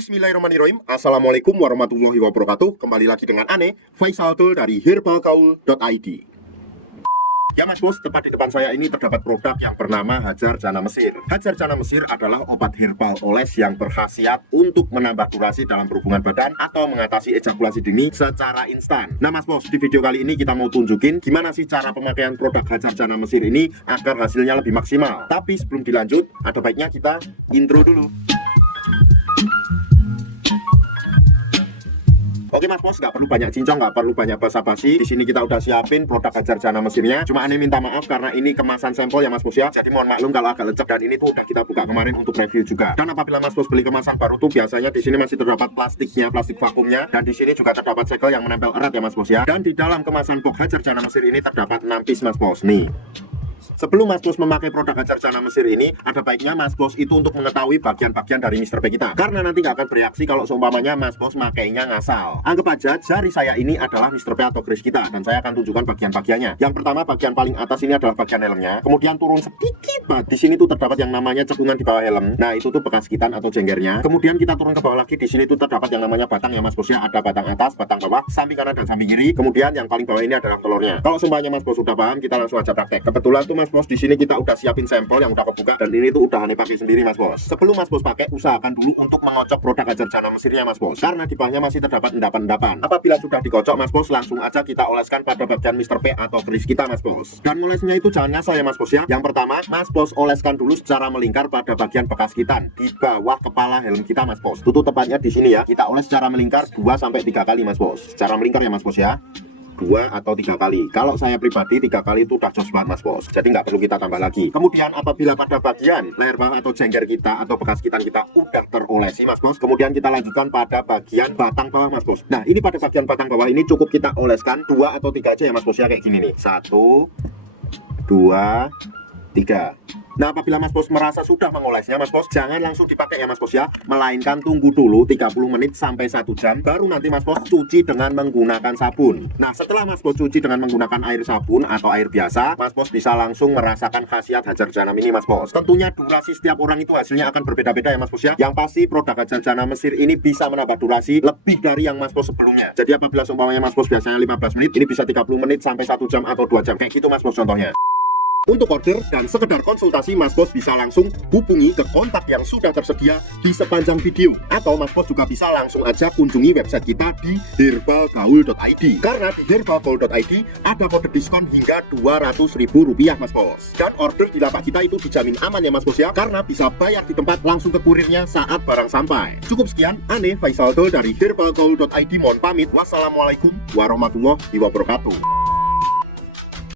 Bismillahirrahmanirrahim. Assalamualaikum warahmatullahi wabarakatuh. Kembali lagi dengan Ane, Faisal Dul dari herbalgaul.id. Ya Mas Bos, tepat di depan saya ini terdapat produk yang bernama Hajar Jana Mesir. Hajar Jana Mesir adalah obat herbal oles yang berkhasiat untuk menambah durasi dalam berhubungan badan atau mengatasi ejakulasi dini secara instan. Nah Mas Bos, di video kali ini kita mau tunjukin gimana sih cara pemakaian produk Hajar Jana Mesir ini agar hasilnya lebih maksimal. Tapi sebelum dilanjut, ada baiknya kita intro dulu. Oke Mas Bos, nggak perlu banyak cincong, nggak perlu banyak basa-basi. Di sini kita udah siapin produk Hajar Jana Mesirnya. Cuma Ane minta maaf karena ini kemasan sampel ya Mas Bos ya. Jadi mohon maklum kalau agak lecek, dan ini tuh udah kita buka kemarin untuk review juga. Dan apabila Mas Bos beli kemasan baru tuh biasanya di sini masih terdapat plastiknya, plastik vakumnya, dan di sini juga terdapat segel yang menempel erat ya Mas Bos ya. Dan di dalam kemasan box Hajar Jana Mesir ini terdapat 6 piece Mas Bos nih. Sebelum Mas Bos memakai produk Hajar Jana Mesir ini, ada baiknya Mas Bos itu untuk mengetahui bagian-bagian dari Mr. P kita. Karena nanti nggak akan bereaksi kalau seumpamanya Mas Bos makainya ngasal. Anggap aja jari saya ini adalah Mr. P atau kris kita, dan saya akan tunjukkan bagian-bagiannya. Yang pertama, bagian paling atas ini adalah bagian helmnya. Kemudian turun sedikit banget. Di sini tuh terdapat yang namanya cekungan di bawah helm. Nah, itu tuh bekas gitan atau jenggernya. Kemudian kita turun ke bawah lagi, di sini tuh terdapat yang namanya batang ya Mas Bos ya. Ada batang atas, batang bawah, samping kanan dan samping kiri. Kemudian yang paling bawah ini adalah telurnya. Kalau semuanya Mas Bos sudah paham, kita langsung aja praktek. Kebetulan tuh Mas Bos di sini kita udah siapin sampel yang udah kebuka, dan ini tuh udah Ane pakai sendiri Mas Bos. Sebelum Mas Bos pakai, usahakan dulu untuk mengocok produk Hajar Jana Mesirnya Mas Bos, karena di bawahnya masih terdapat endapan-endapan. Apabila sudah dikocok Mas Bos, langsung aja kita oleskan pada bagian Mr. P atau kris kita Mas Bos. Dan olesnya itu jangan ngasal ya Mas Bos ya. Yang pertama, Mas Bos oleskan dulu secara melingkar pada bagian bekas gitan di bawah kepala helm kita Mas Bos. Itu tepatnya di sini ya. Kita oles secara melingkar 2-3 kali Mas Bos. Secara melingkar ya Mas Bos ya. 2 atau 3 kali. Kalau saya pribadi 3 kali itu udah jos banget Mas Bos. Jadi nggak perlu kita tambah lagi. Kemudian apabila pada bagian leher bawah atau jengger kita atau bekas gitan kita udah terolesi Mas Bos, kemudian kita lanjutkan pada bagian batang bawah Mas Bos. Nah, ini pada bagian batang bawah ini cukup kita oleskan 2 atau 3 aja ya Mas Bos ya, kayak gini nih. 1 2 3. Nah, apabila Mas Bos merasa sudah mengolesnya Mas Bos, jangan langsung dipakai ya Mas Bos ya, melainkan tunggu dulu 30 menit sampai 1 jam, baru nanti Mas Bos cuci dengan menggunakan sabun. Nah, setelah Mas Bos cuci dengan menggunakan air sabun atau air biasa, Mas Bos bisa langsung merasakan khasiat Hajar Jana ini Mas Bos. Tentunya durasi setiap orang itu hasilnya akan berbeda-beda ya Mas Bos ya. Yang pasti produk Hajar Jana Mesir ini bisa menambah durasi lebih dari yang Mas Bos sebelumnya. Jadi apabila seumpamanya Mas Bos biasanya 15 menit, ini bisa 30 menit sampai 1 jam atau 2 jam. Kayak gitu Mas Bos contohnya. Untuk order dan sekedar konsultasi, Mas Bos bisa langsung hubungi ke kontak yang sudah tersedia di sepanjang video. Atau Mas Bos juga bisa langsung aja kunjungi website kita di herbalgaul.id. Karena di herbalgaul.id ada kode diskon hingga Rp200.000 Mas Bos. Dan order di lapak kita itu dijamin aman ya Mas Bos ya, karena bisa bayar di tempat langsung ke kurirnya saat barang sampai. Cukup sekian, Ane Faisal Dul dari herbalgaul.id mohon pamit. Wassalamualaikum warahmatullahi wabarakatuh.